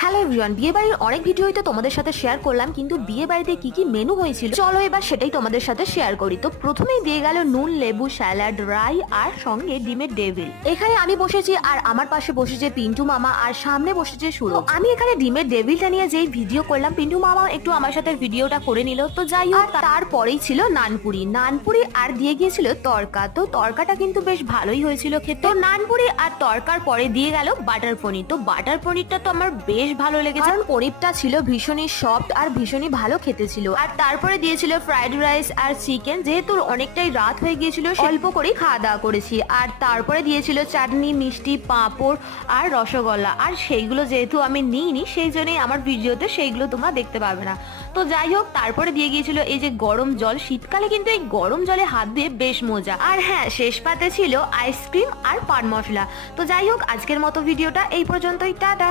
Hello everyone, বিয়ে বাড়ির অনেক ভিডিওই তো তোমাদের সাথে শেয়ার করলাম, কিন্তু বিয়ে বাড়িতে কি কি মেনু হয়েছিল চলো এবার সেটাই তোমাদের সাথে শেয়ার করি। তো প্রথমেই দিয়ে গেল নুন, লেবু, স্যালাড, রাই আর সঙ্গে ডিমের ডেভিল। এখানে আমি বসেছি আর আমার পাশে বসেছে পিন্টু মামা আর সামনে বসেছে সুরজ। আমি এখানে ডিমের ডেভিলটা নিয়ে যেই ভিডিও করলাম, পিন্টু মামা একটু আমার সাথে ভিডিওটা করে নিল। তো যাই হোক, তারপরেই ছিল নানপুরি আর দিয়ে গিয়েছিল তরকা। তো তরকাটা কিন্তু বেশ ভালোই হয়েছিল খেতে। তো নানপুরি আর তরকার পরে দিয়ে গেল বাটার পনির। তো বাটার পনিরটা তো আমার বেশ ভালো লেগেছে, কারণ পনিরটা ছিল ভীষণই সফট আর ভীষণই ভালো খেতে ছিল। আর তারপরে দিয়েছিল ফ্রাইড রাইস আর চিকেন। যেহেতু অনেকটাই রাত হয়ে গিয়েছিল, অল্প করেই খাওয়া দাওয়া করেছি। আর তারপরে দিয়েছিল চাটনি, মিষ্টি, পাঁপড় আর রসগোল্লা। আর সেইগুলো যেহেতু আমি নিইনি, সেই জন্যই আমার ভিডিওতে সেইগুলো তোমরা দেখতে পাবে না। তো যাই হোক, তারপরে দিয়ে গিয়েছিল এই যে গরম জল। শীতকালে কিন্তু এই গরম জলে হাত দিয়ে বেশ মজা। আর হ্যাঁ, শেষ পাতে ছিল আইসক্রিম আর পান মশলা। তো যাই হোক, আজকের মতো ভিডিওটা এই পর্যন্তই। টাটা।